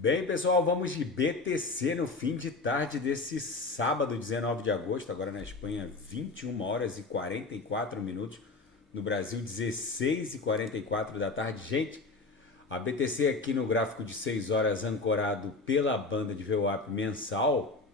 Bem, pessoal, vamos de BTC no fim de tarde desse sábado, 19 de agosto, agora na Espanha, 21 horas e 44 minutos, no Brasil, 16 e 44 da tarde. Gente, a BTC aqui no gráfico de 6 horas, ancorado pela banda de VWAP mensal,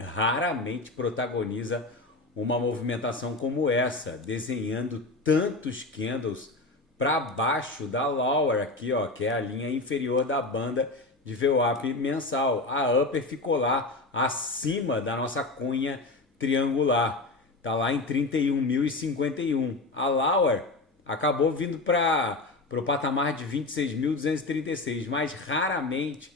raramente protagoniza uma movimentação como essa, desenhando tantos candles para baixo da lower aqui, ó, que é a linha inferior da banda de VWAP mensal. A upper ficou lá acima da nossa cunha triangular, tá lá em 31.051. A lower acabou vindo para o patamar de 26.236, mas raramente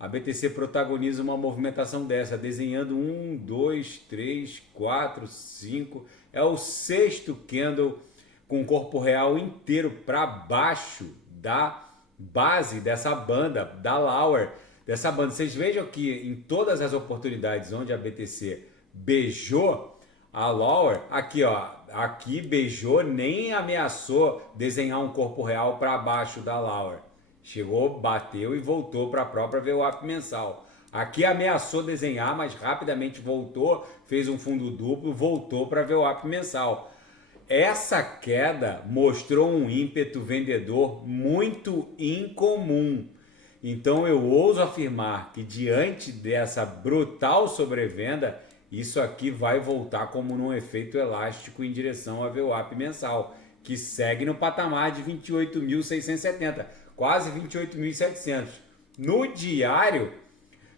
a BTC protagoniza uma movimentação dessa, desenhando 1, 2, 3, 4, 5. É o sexto candle com o corpo real inteiro para baixo da base dessa banda, da lower dessa banda. Vocês vejam que em todas as oportunidades onde a BTC beijou a lower, aqui ó, aqui beijou, nem ameaçou desenhar um corpo real para baixo da lower. Chegou, bateu e voltou para a própria VWAP mensal. Aqui ameaçou desenhar, mas rapidamente voltou, fez um fundo duplo, voltou para a VWAP mensal. Essa queda mostrou um ímpeto vendedor muito incomum. Então eu ouso afirmar que diante dessa brutal sobrevenda, isso aqui vai voltar como num efeito elástico em direção à VWAP mensal, que segue no patamar de 28.670, quase 28.700. No diário,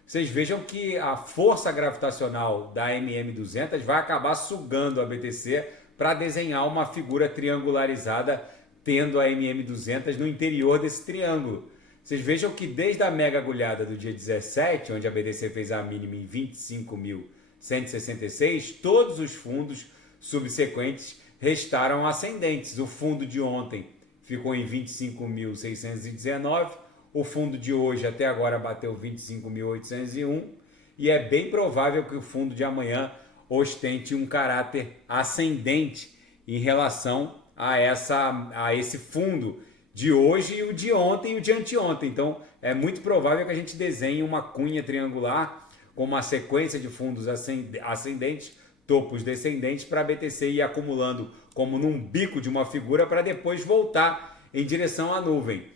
vocês vejam que a força gravitacional da MM200 vai acabar sugando a BTC para desenhar uma figura triangularizada, tendo a MM200 no interior desse triângulo. Vocês vejam que desde a mega agulhada do dia 17, onde a BTC fez a mínima em 25.166, todos os fundos subsequentes restaram ascendentes. O fundo de ontem ficou em 25.619, o fundo de hoje até agora bateu 25.801 e é bem provável que o fundo de amanhã ostente um caráter ascendente em relação a esse fundo de hoje e o de ontem e o de anteontem. Então é muito provável que a gente desenhe uma cunha triangular com uma sequência de fundos ascendentes, topos descendentes, para a BTC ir acumulando como num bico de uma figura para depois voltar em direção à nuvem.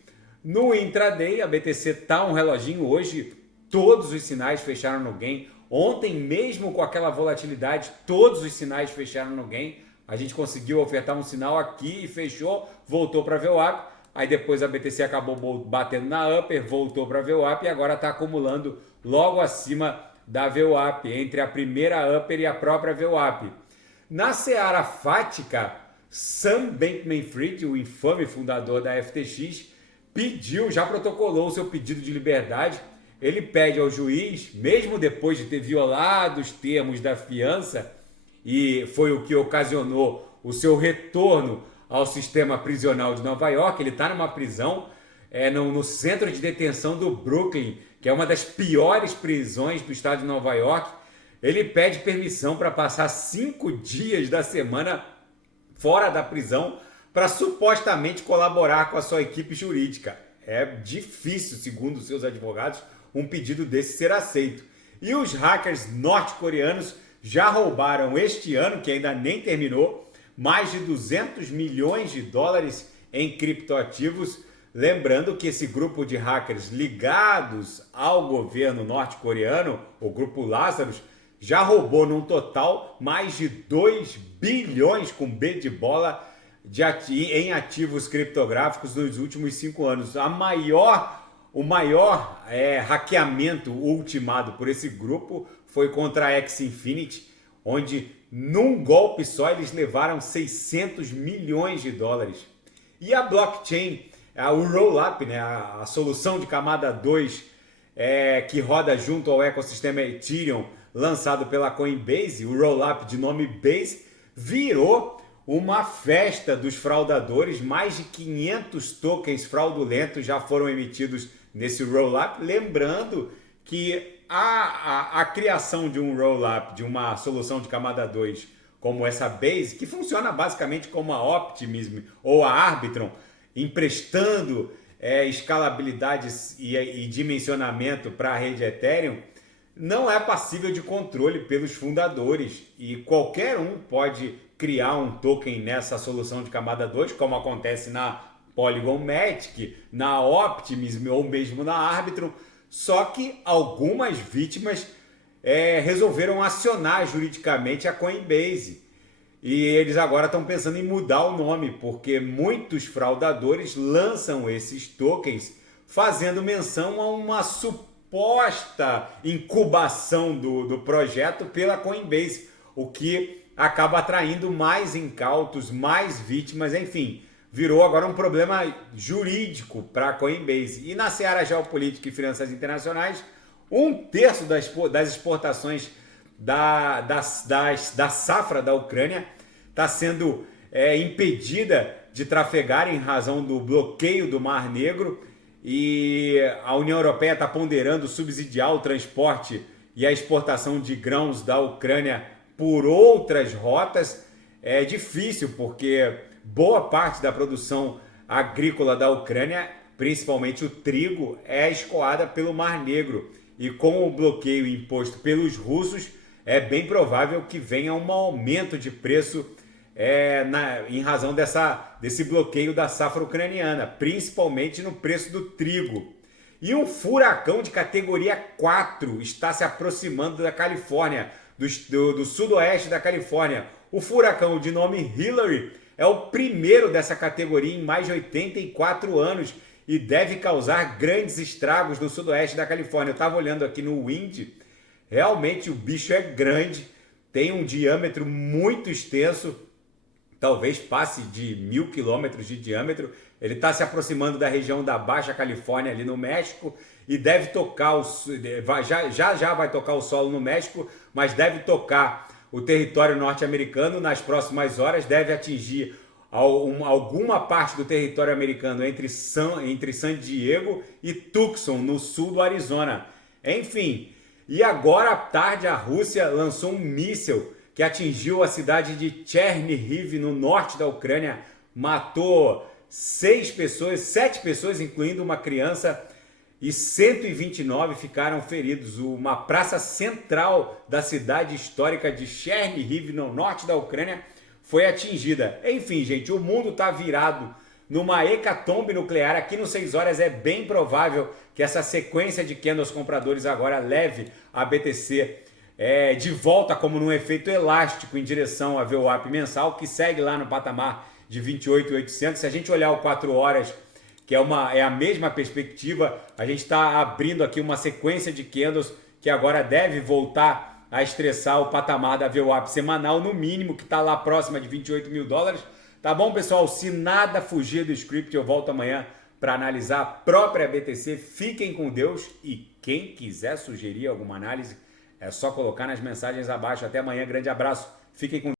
No intraday, a BTC está um reloginho. Hoje todos os sinais fecharam no gain. Ontem, mesmo com aquela volatilidade, todos os sinais fecharam no gain. A gente conseguiu ofertar um sinal aqui e fechou, voltou para a VWAP. Aí depois a BTC acabou batendo na upper, voltou para a VWAP e agora está acumulando logo acima da VWAP, entre a primeira upper e a própria VWAP. Na seara fática, Sam Bankman-Fried, o infame fundador da FTX, já protocolou o seu pedido de liberdade. Ele pede ao juiz, mesmo depois de ter violado os termos da fiança, e foi o que ocasionou o seu retorno ao sistema prisional de Nova York. Ele está numa prisão no centro de detenção do Brooklyn, que é uma das piores prisões do estado de Nova York. Ele pede permissão para passar 5 dias da semana fora da prisão para supostamente colaborar com a sua equipe jurídica. É difícil, segundo seus advogados, um pedido desse ser aceito. E os hackers norte-coreanos já roubaram este ano, que ainda nem terminou, mais de 200 milhões de dólares em criptoativos. Lembrando que esse grupo de hackers ligados ao governo norte-coreano, o grupo Lazarus, já roubou num total mais de 2 bilhões com B de bola em ativos criptográficos nos últimos 5 anos. O maior hackeamento ultimado por esse grupo foi contra a X-Infinity, onde num golpe só eles levaram 600 milhões de dólares. E a blockchain, o Rollup, né, a solução de camada 2 que roda junto ao ecossistema Ethereum, lançado pela Coinbase, o Rollup de nome Base, virou uma festa dos fraudadores. Mais de 500 tokens fraudulentos já foram emitidos nesse Rollup. Lembrando que a criação de um Rollup, de uma solução de camada 2 como essa Base, que funciona basicamente como a Optimism ou a Arbitrum, emprestando escalabilidade e dimensionamento para a rede Ethereum, não é passível de controle pelos fundadores e qualquer um pode criar um token nessa solução de camada 2, como acontece na Polygon Matic, na Optimism ou mesmo na Arbitrum, só que algumas vítimas resolveram acionar juridicamente a Coinbase. E eles agora estão pensando em mudar o nome, porque muitos fraudadores lançam esses tokens fazendo menção a uma suposta incubação do projeto pela Coinbase, o que acaba atraindo mais incautos, mais vítimas, enfim, virou agora um problema jurídico para a Coinbase. E na seara geopolítica e finanças internacionais, 1/3 das exportações da safra da Ucrânia está sendo impedida de trafegar em razão do bloqueio do Mar Negro, e a União Europeia está ponderando subsidiar o transporte e a exportação de grãos da Ucrânia por outras rotas. É difícil porque boa parte da produção agrícola da Ucrânia, principalmente o trigo, é escoada pelo Mar Negro. E com o bloqueio imposto pelos russos, é bem provável que venha um aumento de preço em razão desse bloqueio da safra ucraniana, principalmente no preço do trigo. E um furacão de categoria 4 está se aproximando da Califórnia, do sudoeste da Califórnia. O furacão de nome Hillary é o primeiro dessa categoria em mais de 84 anos e deve causar grandes estragos no sudoeste da Califórnia. Eu estava olhando aqui no Wind, realmente o bicho é grande, tem um diâmetro muito extenso, talvez passe de 1.000 quilômetros de diâmetro. Ele está se aproximando da região da Baixa Califórnia, ali no México, e deve tocar, já vai tocar o solo no México, mas deve tocar o território norte-americano nas próximas horas, deve atingir alguma parte do território americano entre San Diego e Tucson, no sul do Arizona. Enfim, e agora à tarde a Rússia lançou um míssil que atingiu a cidade de Chernihiv, no norte da Ucrânia, matou 7 pessoas, incluindo uma criança, e 129 ficaram feridos. Uma praça central da cidade histórica de Chernihiv, no norte da Ucrânia, foi atingida. Enfim, gente, o mundo está virado numa hecatombe nuclear. Aqui no 6 horas é bem provável que essa sequência de candles compradores agora leve a BTC de volta como num efeito elástico em direção à VWAP mensal, que segue lá no patamar de 28.800. Se a gente olhar o 4 horas, que é a mesma perspectiva, a gente está abrindo aqui uma sequência de candles que agora deve voltar a estressar o patamar da VWAP semanal, no mínimo, que está lá próxima de 28 mil dólares. Tá bom, pessoal? Se nada fugir do script, eu volto amanhã para analisar a própria BTC. Fiquem com Deus e quem quiser sugerir alguma análise, é só colocar nas mensagens abaixo. Até amanhã, grande abraço. Fiquem com Deus.